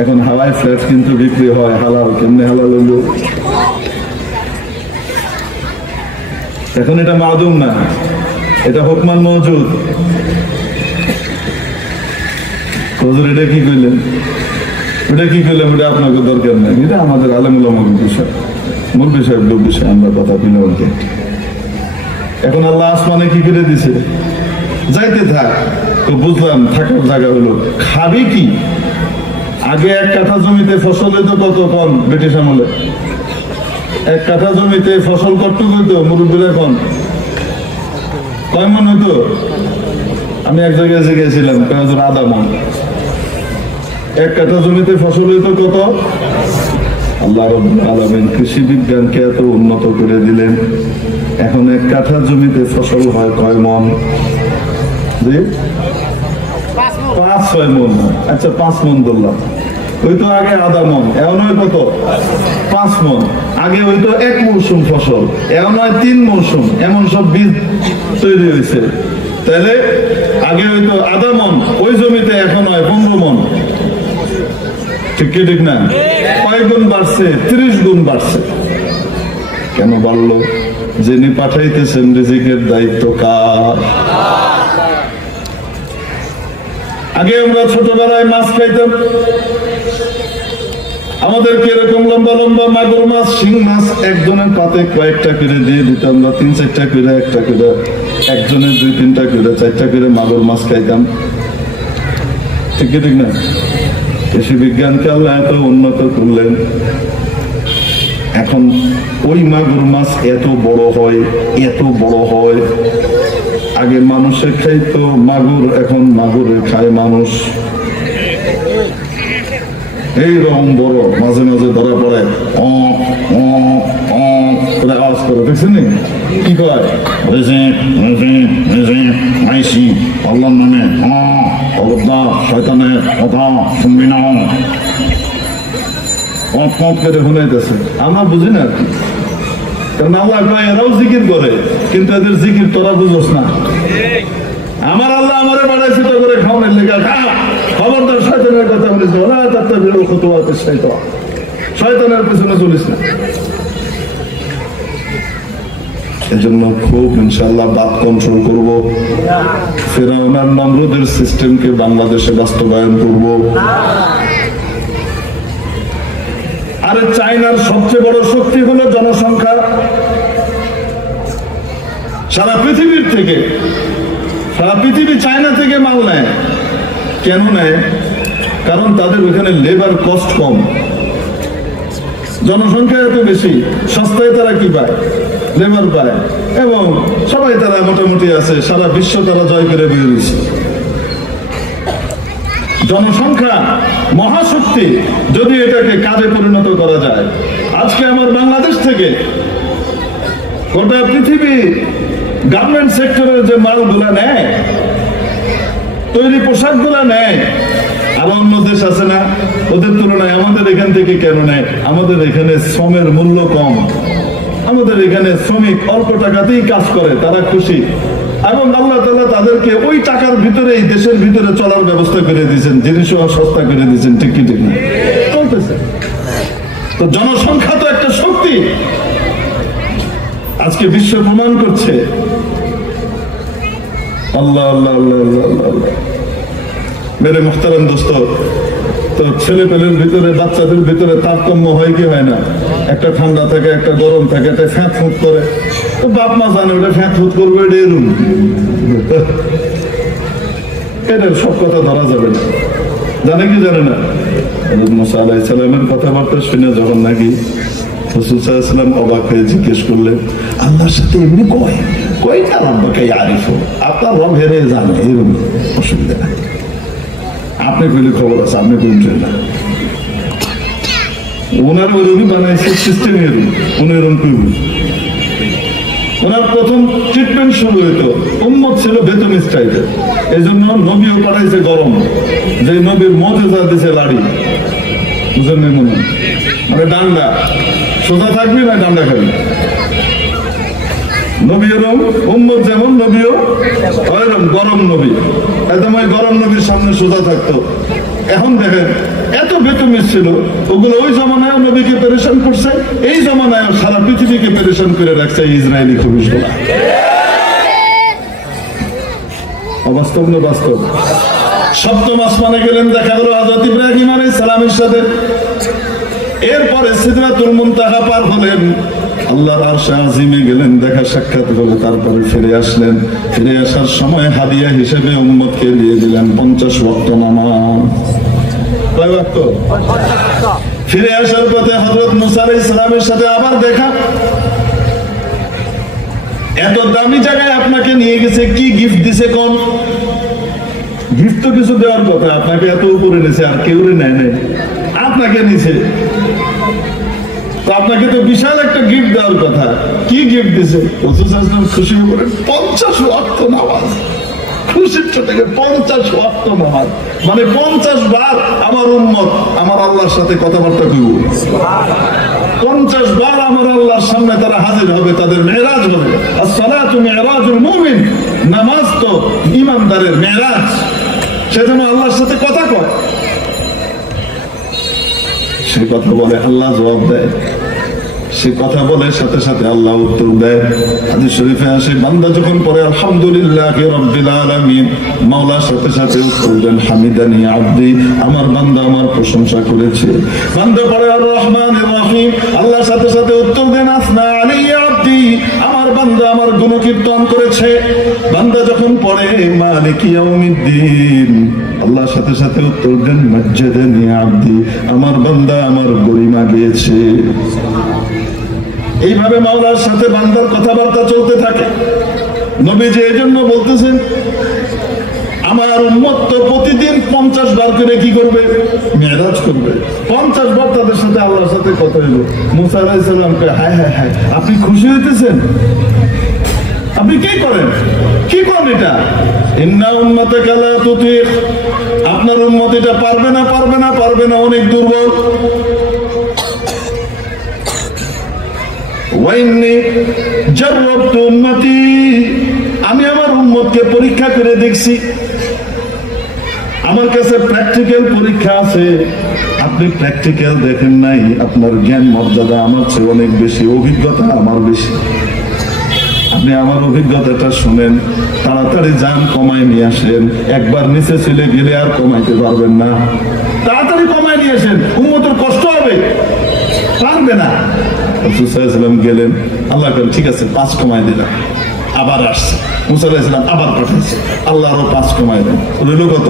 এখন হাওয়ায় ফ্ল্যাট কিন্তু বিক্রি হয়। হালাল কেমনে হালাল হইল? এখন এটা মাদুম না, এটা হুকমান মওজুদ। হুজুর এটা কি কইলেন? ওটা কি করলাম? ওটা আপনাকে দরকার নেই, এটা আমাদের আলেমুল আমাদের বিষয়, মূল বিষয় বিষয় আমরা কথা বলে বলতে। এখন আল্লাহ আসমানে কি করে দিছে? যাইতে থাক। তো বুঝলাম থাকার জায়গা হলো, খাবি কি? আগে 1 কাঠা জমিতে ফসল হইতো কত? কম ব্রিটিশ আমলে 1 কাঠা জমিতে ফসল কতটুকু হইতো? মুরব্বীরা কম কয় মন হইতো? আমি এক জায়গায় গেছিলাম, আধা মন। 1 কাঠা জমিতে ফসল হইতো কত? আল্লাহ রাব্বুল আলামিন কৃষি বিজ্ঞানকে এত উন্নত করে দিলেন, এখন 1 কাঠা জমিতে ফসল হয় কয় মন? 5-6 মন। আচ্ছা 5 মন ধরলাম, হইতো আগে আধা মন, এখন হয় কত? 5 মন। আগে হইতো 1 মৌসুম ফসল, এখন হয় 3 মৌসুম। এমন সব বীজ তৈরি হয়েছে। তাহলে আগে হইতো আধা মন ওই জমিতে, এখন হয় 15 মন। ঠিক কি ঠিক না? কয় গুণ বাড়ছে? 30 গুণ বাড়ছে। কেন বাড়লো? যিনি পাঠাইতেছেন রিজিকের দায়িত্ব কার? আগে আমরা ছোটবেলায় মাছ খাইতাম, আমাদেরকে এরকম লম্বা লম্বা মাগুর মাছ, শিং মাছ একজনের পাতে কয়েকটা করে দিয়ে দিতাম, আমরা 3-4টা করে, একটা করে, একজনের 2-3টা করে, 4টা করে মাগুর মাছ খাইতাম। ঠিক কি ঠিক না? কৃষি বিজ্ঞানকে আল্লাহ এত উন্নত করলেন, এখন ওই মাগুর মাছ এত বড় হয়, এত বড় হয়। আগে মানুষে খাইতো মাগুর, এখন মাগুরে খায় মানুষ। এইরকম বড়, মাঝে মাঝে ধরা পড়ে তাহলে আওয়াজ করে দেখছেন কি কয় আইসি আল্লাহর নামে খবরদার শয়তানের কথা শুনবি না করে শুনাইতেছে। আমরা বুঝি না কারণ আল্লাহ এরাও জিকির করে কিন্তু এদের জিকির তোরা বুঝোস না। আমার আল্লাহ আমারে বাড়াইছে তো করে খাওয়ানোর লেগে খবরদার শয়তানের কথা বলিস না তার বেরো খতুয়াতে শয়তানের পেছনে চলিস না। এজন্য খুব ইনশাআল্লাহ বাদ কন্ট্রোল করবো। ফিরআউনের নমরুদের সিস্টেমকে বাংলাদেশে বাস্তবায়ন করব। আরে চায়নার সবচেয়ে বড় শক্তি হলো জনসংখ্যা। সারা পৃথিবীর থেকে সারা পৃথিবী চায়না থেকে মাল নেয়। কেন নেয়? কারণ তাদের ওখানে লেবার কস্ট কম, জনসংখ্যা এত বেশি, সস্তায় তারা কি পায়? লেবার পায়। এবং সবাই তারা মোটামুটি আছে, সারা বিশ্ব তারা জয় করে বেরিয়েছে। জনসংখ্যা মহাশক্তি, যদি এটাকে কাজে পরিণত করা যায়। আজকে আমার বাংলাদেশ থেকে গোটা পৃথিবী গার্মেন্ট সেক্টরের যে মালগুলা নেয়, তৈরি পোশাকগুলা নেয়, আর অন্য দেশ আছে না, ওদের তুলনায় আমাদের এখান থেকে কেন নেয়? আমাদের এখানে শ্রমের মূল্য কম, আমাদের এখানে শ্রমিক অল্প টাকাতেই কাজ করে, তারা খুশি। এবং আল্লাহ তাআলা তাদেরকে ওই টাকার ভিতরেই দেশের ভিতরে চলার ব্যবস্থা করে দিয়েছেন, জিনিসও সস্তা করে দিয়েছেন। ঠিক কি ঠিক না? চলতেছে। তো জনসংখ্যা তো একটা শক্তি, আজকে বিশ্ব প্রমাণ করছে। আল্লাহ আল্লাহ আল্লাহ আল্লাহ আল্লাহ। মেরে মুখতারাম দোস্ত, তো ছেলে পেলের ভিতরে বাচ্চাদের ভিতরে তারতম্য হয় কি হয় না? একটা ঠান্ডা থাকে, একটা গরম থাকে, একটা ফ্যাঁত ফুঁত করে। তো বাপ মা জানে ওটা ফ্যাঁত ফুঁত করবে, এটা এরুম। এটার সব কথা ধরা যাবে না, জানে কি জানে না? মুসা আলাইহিস সালামের কথাবার্তা শুনে যখন নাকি রাসূল সাল্লাল্লাহু আলাইহি ওয়াসাল্লাম অবাক হয়ে জিজ্ঞেস করলেন, আল্লাহর সাথে এমনি কয়টা রব্বাকে আরিফু, আপনার রব হেরে জানে, এরকম অসুবিধা নাই। আপনি কইলে খবর আছে, আপনি কইলেন না। ওনার ওরকমই বানাইছে সিস্টেম, এরকম উনি এরকম করব। ওনার প্রথম ট্রিটমেন্ট শুরু হইতো, উম্মত ছিল বেতনিস টাইপের, এই জন্য নবীও পাঠাইছে গরম, যে নবীর মজেজা দিছে লাড়ি, বুঝলেন মনে মানে ডান্ডা, সোজা থাকবি না ডান্ডা খাবি। নবী এরম, উম্মত যেমন নবীও ওইরকম গরম নবী, একদম ওই গরম নবীর সামনে সোজা থাকতো। এখন দেখেন এত বেতমিজ ছিল, ওগুলো ওই জমানায় নবীকে পেরেশান করছে, এই জমানায় সারা পৃথিবীকে পেরেশান করে রাখছে ইসরায়েলি খবিশগুলো। অবাস্তব না বাস্তব? সপ্তম আসমানে গেলেন, দেখা গেল হযরত ইব্রাহিম আলাইহিস সালামের সাথে। এরপরে সিদরাতুল মুনতাহা পার হলেন, আল্লাহর আরশে আজিমে গেলেন, দেখা সাক্ষাৎ হলো। তারপরে ফিরে আসলেন। ফিরে আসার সময় হাদিয়া হিসেবে উম্মতকে দিয়ে দিলেন 50 ওয়াক্ত নামাজ। কয় ওয়াক্ত? ফিরে আসার পথে হযরত মুসা আলাইহিস সালামের সাথে আবার দেখা। এত দামি জায়গায় আপনাকে নিয়ে গেছে, কি গিফট দিছে কোন? গিফট তো কিছু দেওয়ার কথা, আপনাকে এত উপরে নিছে, আর কেউ নেয় নাই, আপনাকে নিছে। তো আপনাকে তো বিশাল একটা গিফট দেওয়ার কথা, কি গিফট দিছে? রাসূল সাল্লাল্লাহু আলাইহি ওয়াসাল্লাম খুশি হয়ে 50 ওয়াক্ত নামাজ। খুশির থেকে 50 ওয়াক্ত নামাজ মানে 50 বার আমার উম্মত আমার আল্লাহর সাথে কথাবার্তা করবে। 50 বার আমার আল্লাহর সামনে তারা হাজির হবে, তাদের মেরাজ হবে। as-salatu mi'rajul mu'min, নামাজ তো ঈমানদারের মেরাজ। সেজন্য আল্লাহর সাথে কথা কয়, সে কথা বলে আল্লাহ জবাব দেয়, সে কথা বলে সাথে সাথে আল্লাহ উত্তর দেয়। হাদিস শরীফে আসে, বান্দা যখন পড়ে আলহামদুলিল্লাহি রাব্বিল আলামিন, মাওলার সাথে সাথে উত্তর দেন হামিদানি আব্দি, আমার বান্দা আমার প্রশংসা করেছে। বান্দা পড়ে আর রহমানির রহিম, আল্লাহর সাথে সাথে উত্তর দেন আসনা আলাইয়া আব্দি, আমার বান্দা আমার গুণকীর্তন করেছে। বান্দা যখন পড়ে মালিকি ইয়াউমিদ্দিন, আল্লাহর সাথে সাথে উত্তর দেন মাজ্জাদানি আব্দি, আমার বান্দা আমার গরিমা গেয়েছে। এইভাবে মাওলার সাথে বান্দার কথাবার্তা চলতে থাকে। নবীজি এই জন্য বলতেছেন, আমার উম্মত তো প্রতিদিন 50 বার করে কি করবে? মেরাজ করবে। 50 বার তাদের সাথে আল্লাহর সাথে কথা হইল। মুসা আলাইহিস সালামকে হায় হায় হায়, আপনি খুশি হইতেছেন? আপনি কি করেন? কি করেন এটা? ইন্না উম্মাতাকা লা তুতিক, আপনার উম্মত এটা পারবে না, পারবে না, পারবে না, অনেক দুর্বল। ওয়াইন্নি জাররাবতু উম্মতি, আমি আমার উম্মতকে পরীক্ষা করে দেখছি, আমার কাছে প্র্যাকটিক্যাল পরীক্ষা আছে। আপনি প্র্যাকটিক্যাল দেখেন নাই, আপনার জ্ঞান মর্যাদা আমার চেয়ে অনেক বেশি, অভিজ্ঞতা আমার বেশি। আপনি আমার অভিজ্ঞতাটা শুনেন, তাড়াতাড়ি যান কমায় নিয়ে আসেন। একবার নিচে ছিলে গেলে আর কমাইতে পারবেন না, তাড়াতাড়ি কমায় নিয়ে আসেন, উম্মতের কষ্ট হবে, পারবে না। রাসূল সাল্লাল্লাহু আলাইহি ওয়াসাল্লাম গেলেন, আল্লাহ বলেন ঠিক আছে 5 কমায় দিলাম। আবার আসছে, মুসা আলাইহিস সালাম আবার পাঠাইছে, আল্লাহ আরো 5 কমায় দেন, রইল কত?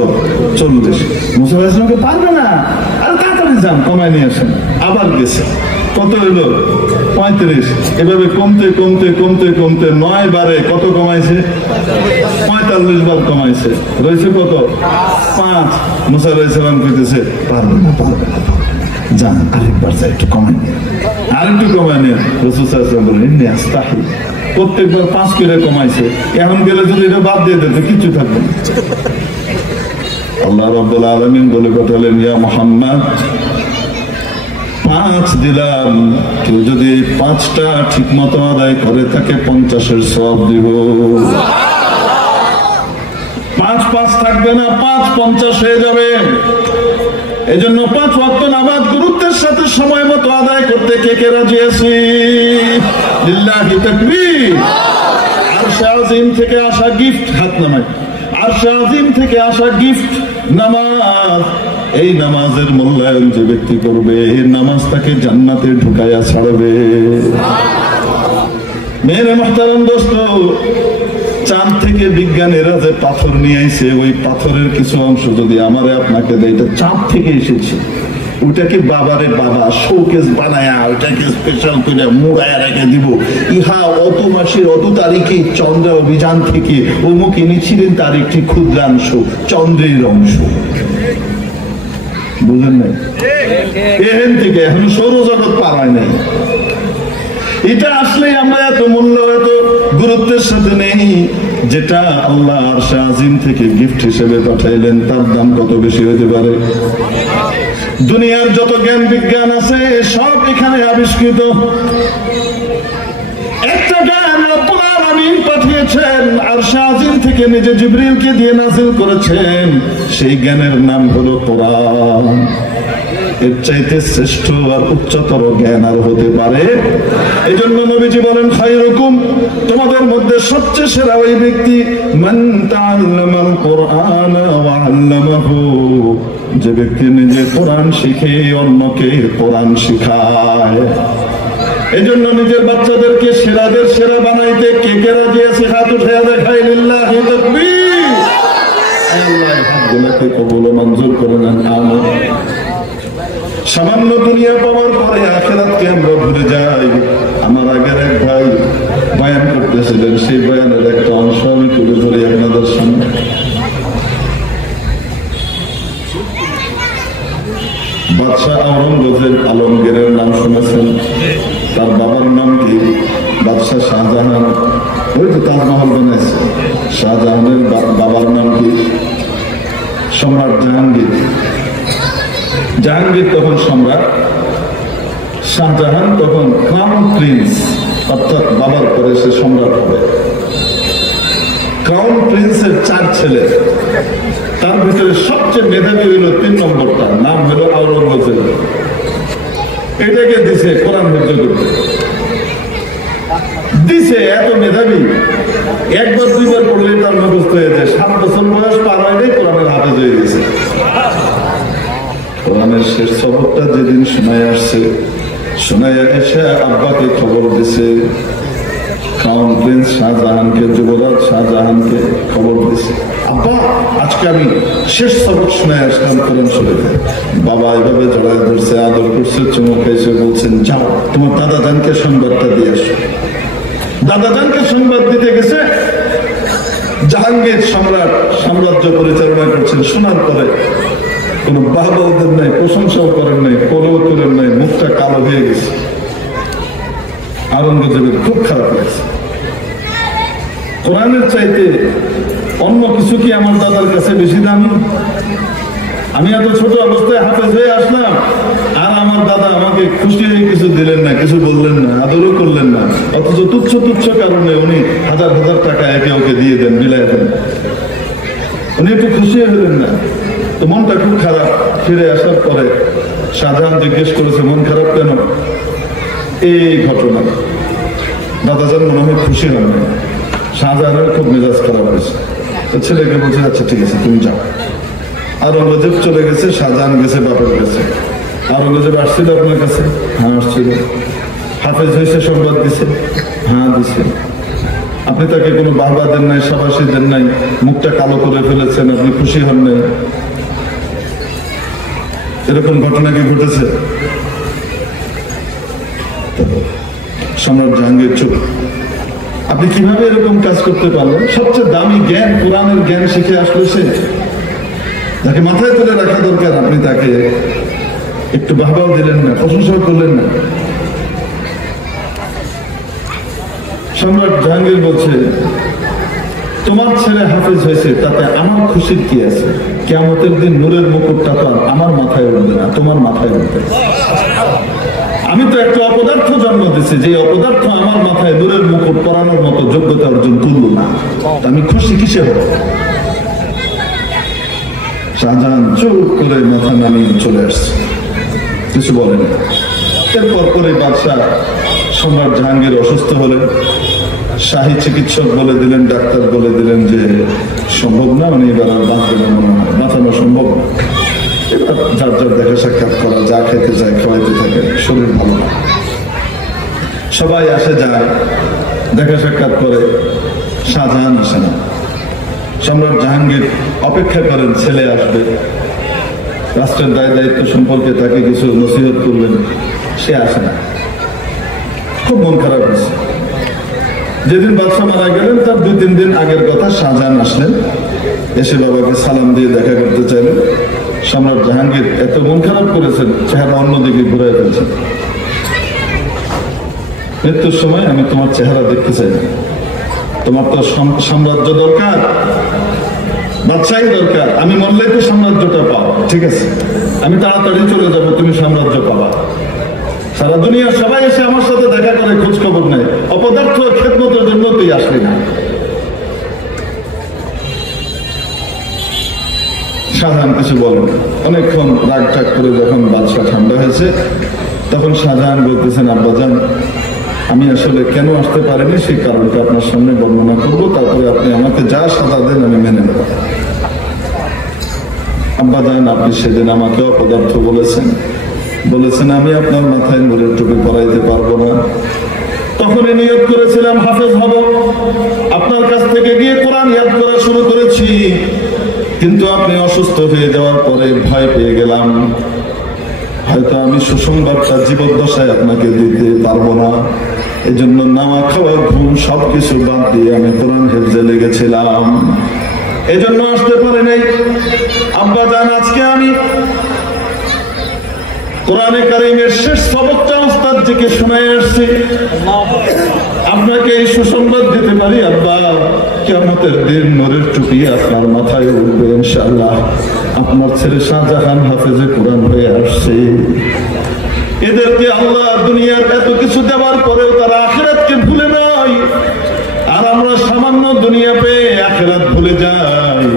40। মুসা আলাইহিস সালামকে পারবে না, আরে তাড়াতাড়ি যান কমায় নিয়ে আসেন। আবার গেছে, কত হইল? 35। এভাবে কমতে কমতে কমতে কমতে 9 বারে কত কমাইছে? 45 বার কমাইছে, রয়েছে কত? 5। মুসা আলাইহিস সালাম কইতেছে পারবে না, পারবে না, যান আরেকবার যাই, একটু কমাই নিয়ে, আরেকটু কমাই নিয়ে। রাসূল সাল্লাল্লাহু আলাইহি ওয়াসাল্লাম বলেন ইন্নী আস্তাহি, প্রত্যেকবার 5 করে কমাইছে, এখন গেলে যদি এটা বাদ দিয়ে দিত কিছু থাকবে না। আল্লাহ রাব্বুল আলামিন বলে পাঠালেন, ইয়া মুহাম্মদ 5 দিলাম, কেউ যদি 5টা ঠিক মতো আদায় করে তাকে 50-এর সওয়াব দিব। 5 থাকবে না, 5-50 হয়ে যাবে। এই জন্য 5 ওয়াক্ত নামাজ গুরুত্বের সাথে সময় মতো আদায় করতে কে কে রাজি আছি? লিল্লাহি তাকবীর। আরশে আজিম থেকে আসা গিফট, হাত নামায়। আরশে আজিম থেকে আসা গিফট নামাজ, এই নামাজের মূল্যায়ন যে ব্যক্তি করবে, এই নামাজ তাকে জান্নাতে ঢুকাইয়া ছাড়বে। মেরে মুহতারাম দোস্ত, চাঁদ থেকে বিজ্ঞানীরা যে পাথর নিয়ে আইছে, ওই পাথরের কিছু অংশ যদি আমারে আপনাকে দেয়, এটা চাঁদ থেকে এসেছে। ওটাকে বাবারে বাবা শোকেস বানায়া, ওটাকে স্পেশাল করে মুড়ায়া রেখে দিব, ইহা অত মাসের অত তারিখে চন্দ্র অভিযান থেকে অমুক এনেছিলেন তার একটি ক্ষুদ্রাংশ, চন্দ্রের অংশ। বুঝলেন না? এখান থেকে এখন সৌরজগৎ পার হয় নাই। এটা আসলে আমরা এত মূল্য, এত গুরুত্বের সাথে নেই। যেটা আল্লাহ আরশে আজিম থেকে গিফট হিসেবে পাঠাইলেন, তার দাম কত বেশি হতে পারে? দুনিয়ার যত জ্ঞান বিজ্ঞান আছে সব এখানে আবিষ্কৃত। একটা জ্ঞান রব্বুল আলামিন পাঠিয়েছেন, আরশে আজিম থেকে নিজে জিবরিলকে দিয়ে নাযিল করেছেন, সেই জ্ঞানের নাম হলো কোরআন। এর চাইতে শ্রেষ্ঠ আর উচ্চতর জ্ঞান আর হতে পারে? এই জন্য নবীজি বলেন, খায়রুকুম, তোমাদের মধ্যে সবচেয়ে সেরা ওই ব্যক্তি মান তাআল্লামাল কুরআন ওয়া আল্লামাহু, যে ব্যক্তি নিজে কোরআন শিখে অন্যকে কোরআন শিখায়। এই জন্য নিজের বাচ্চাদেরকে সেরাদের সেরা বানাইতে কে কে রাজি আছে? হাত উঠে দেখাই, লিল্লাহি তাকবীর। আল্লাহ হাতগুলোকে কবুল ও মঞ্জুর করে নেন, আমিন। সামান্য দুনিয়া পাওয়ার পরে আখিরাতকে আমরা ভুলে যাই। আমার আগের এক ভাই বয়ান করতেছিলেন, সেই বয়ানের একটা অংশ আমি তুলে ধরি আপনাদের সামনে। বাদশাহ আওরঙ্গজেব আলমগীরের নাম শুনেছেন? তার বাবার নাম কি? বাদশাহ শাহজাহান। ওই তো তাজমহল বানাইছে, শাহজাহানের বাবার নাম কি? সম্রাট জাহাঙ্গীর। জাহাঙ্গীর তখন সম্রাট, শাহজাহান তখন ক্রাউন প্রিন্স, অর্থাৎ বাবার পরে সে সম্রাট হবে। ক্রাউন প্রিন্সের 4 ছেলে, তার ভিতরে সবচেয়ে মেধাবী হইল 3 নম্বরটা, নাম হলো আওরঙ্গজেব। এটাকে দিছে কোরআন হজ্জ করতে, দিছে। এত মেধাবী, একবার 2বার পড়লে তার মুখস্থ হয়ে যায়। 7 বছর বয়স পার হয়নি, কোরআনের হাফেজ হয়ে গেছে। কোরআনের শেষ সবকটা যেদিন শোনায় আসছে, শোনায় এসে আব্বাকে খবর দিছে, ক্রাউন প্রিন্স শাহজাহানকে, যুবরাজ শাহজাহানকে খবর দিছে, আব্বা আজকে আমি শেষ সবক শোনায় আসলাম কোরআন শরীফে। বাবা এইভাবে জড়ায় ধরছে, আদর করছে, চুমু খাইছে, বলছেন যাও তোমার দাদাজানকে সংবাদটা দিয়ে আসো। দাদাজানকে সংবাদ দিতে গেছে, জাহাঙ্গীর সম্রাট সাম্রাজ্য পরিচালনা করছেন, শোনার পরে কোন বাহবাও দেন নাই, প্রশংসাও করেন নাই, কোলেও তোলেন নাই, মুখটা কালো হয়ে গেছে। আওরঙ্গজেবের খুব খারাপ লাগছে। কোরআনের চাইতে অন্য কিছু কি আমার দাদার কাছে বেশি দামি? আমি এত ছোট অবস্থায় হাফেজ হয়ে আসলাম, আর আমার দাদা আমাকে খুশি হয়ে কিছু দিলেন না, কিছু বললেন না, আদরও করলেন না, অথচ তুচ্ছ তুচ্ছ কারণে উনি হাজার হাজার টাকা একে ওকে দিয়ে দেন, বিলাই দেন। উনি একটু খুশি হলেন না, তো মনটা খুব খারাপ। ফিরে আসার পরে শাহজাহান জিজ্ঞেস করেছে, মন খারাপ কেন? এই ঘটনা। দাদাজান মনে হয় খুশি হন না। শাহজাহানের খুব মেজাজ খারাপ হয়েছে। ছেলেকে বলছে, আচ্ছা ঠিক আছে তুমি যাও। আওরঙ্গজেব চলে গেছে, শাহজাহান গেছে বাপের কাছে। আওরঙ্গজেব আসছিল আপনার কাছে? হ্যাঁ আসছিল। হাফেজ হয়েছে সংবাদ দিছে? হ্যাঁ দিছে। আপনি তাকে কোনো বাহবা দেন নাই, সাবাসী দেন নাই, মুখটা কালো করে ফেলেছেন, আপনি খুশি হন নাই? এরকম ঘটনা কি ঘটেছে? সম্রাট জাহাঙ্গীর চুপ। আপনি কিভাবে এরকম কাজ করতে পারলেন? সবচেয়ে দামি জ্ঞান, কোরআনের জ্ঞান শিখে আসলো সে, যাকে মাথায় তুলে রাখা দরকার, আপনি তাকে একটু বাহবাও দিলেন না, প্রশংসাও করলেন না। সম্রাট জাহাঙ্গীর বলছে, তোমার ছেলে হাফেজ হয়েছে তাতে আমার খুশির কি আছে? কিয়ামতের দিন নূরের মুকুটটা তো আমার মাথায় উঠবে না, তোমার মাথায় উঠবে। আমি তো একটা অপদার্থ জন্ম দিচ্ছি, যে অপদার্থ আমার মাথায় নূরের মুকুট পরানোর মতো যোগ্যতা অর্জন তুলল না, আমি খুশি কিসে হব? শাহজাহান চুপ করে মাথা নামিয়ে চলে আসছে, কিছু বলেন। এরপর করে বাদশাহ সম্রাট জাহাঙ্গীর অসুস্থ হলেন। শাহী চিকিৎসক বলে দিলেন, ডাক্তার বলে দিলেন যে সম্ভব না, উনি এবার আর বাঁচবেন না, বাঁচানো সম্ভব না। এবার যার যার দেখা সাক্ষাৎ করা, যা খেতে যায় খাওয়াইতে থাকে, শরীর ভালো না। সবাই আসে যায়, দেখা সাক্ষাৎ করে, শাহজাহান আসে না। সম্রাট জাহাঙ্গীর অপেক্ষা করেন ছেলে আসবে, রাষ্ট্রের দায় দায়িত্ব সম্পর্কে তাকে কিছু নসিহত করবেন, সে আসে না। খুব মন খারাপ হয়েছে। যেদিন বাদশাহ মারা গেলেন তার 2-3 দিন আগের কথা, শাহজাহান আসলেন, এসে বাবাকে সালাম দিয়ে দেখা করতে চাইলেন। সম্রাট জাহাঙ্গীর এত মন খারাপ করেছেন, চেহারা অন্যদিকে ঘুরে ফেলছেন। মৃত্যুর সময় আমি তোমার চেহারা দেখতে চাই না, তোমার তো সাম্রাজ্য দরকার, বাদশাহী দরকার। আমি মরলেই তো সাম্রাজ্যটা পাও, ঠিক আছে, আমি তাড়াতাড়ি চলে যাব, তুমি সাম্রাজ্য পাবা। সারা দুনিয়ার সবাই এসে আমার সাথে দেখা করে, খোঁজ খবর নেয়, অপদার্থ খেদমতের জন্য তুই আসলি না। শাহজাহান কিছু বলেন। অনেকক্ষণ রাগ টাগ করে যখন বাদশাহ ঠান্ডা হয়েছে, তখন শাহজাহান বলতেছেন, আব্বাজান আমি আসলে কেন আসতে পারিনি সেই কারণটা আপনার সামনে বর্ণনা করবো, তারপরে আপনি আমাকে যা সাজা দেন আমি মেনে নেব। আব্বাজান আপনি সেদিন আমাকে অপদার্থ বলেছেন, আমি আপনার মাথায় নূরের টুপি পরাইতে পারবো না। তখনই নিয়ত করেছিলাম হাফেজ হব, আপনার কাছ থেকে গিয়ে কোরআন ইয়াদ করা শুরু করেছি, কিন্তু আপনি অসুস্থ হয়ে যাওয়ার পরে ভয় পেয়ে গেলাম, হয়তো আমি সুসংবাদটা জীবদ্দশায় আপনাকে দিতে পারবো না। এই জন্য নামা খাওয়া ঘুম সবকিছু বাদ দিয়ে আমি কোরআন হেফজে লেগেছিলাম, এই জন্য আসতে পারে নাই। আব্বাজান আজকে আমি কোরআনে কারীমের শেষ সবকটা ওস্তাদজিকে শোনাই আসছি, আপনাকে এই সুসংবাদ দিতে পারি আব্বা, কিয়ামতের দিন নূরের টুপি আপনার মাথায় উঠবে ইনশাআল্লাহ। আপনার ছেলে শাহজাহান হাফেজে কোরআন হয়ে আসছে। এদেরকে আল্লাহ দুনিয়ার এত কিছু দেওয়ার পরেও তারা আখিরাতকে ভুলে নাই, আর আমরা সামান্য দুনিয়া পেয়ে আখিরাত ভুলে যাই,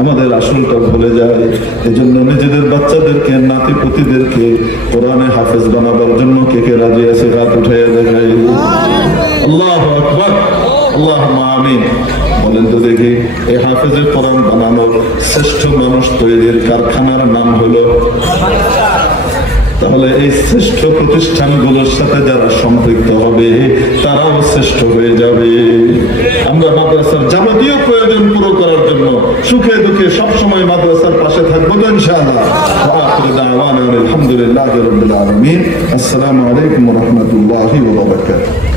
আমাদের আসলটা ভুলে যায়। এই জন্য নিজেদের বাচ্চাদেরকে, নাতি পুতিদেরকে কোরআনে হাফেজ বানাবার জন্য কে কে রাজি আছে রাত উঠাইয়া দেখাই। আল্লাহু আকবার, আল্লাহুম্মা আমিন। বলেন তো দেখি, এই হাফেজের কোরআন বানানোর শ্রেষ্ঠ মানুষ তৈরির কারখানার নাম হলো, তাহলে এই শ্রেষ্ঠ প্রতিষ্ঠানগুলোর সাথে যারা সম্পৃক্ত হবে তারাও শ্রেষ্ঠ হয়ে যাবে। আমরা মাদ্রাসার যাবতীয় প্রয়োজন পুরো করার জন্য সুখে দুঃখে সবসময় মাদ্রাসার পাশে থাকবো তো ইনশাআল্লাহ। ওয়া আখিরু দাওয়ানা আলহামদুলিল্লাহি রাব্বিল আলামিন। আসসালামু আলাইকুম ওয়া রাহমাতুল্লাহি ওয়া বারাকাতুহু।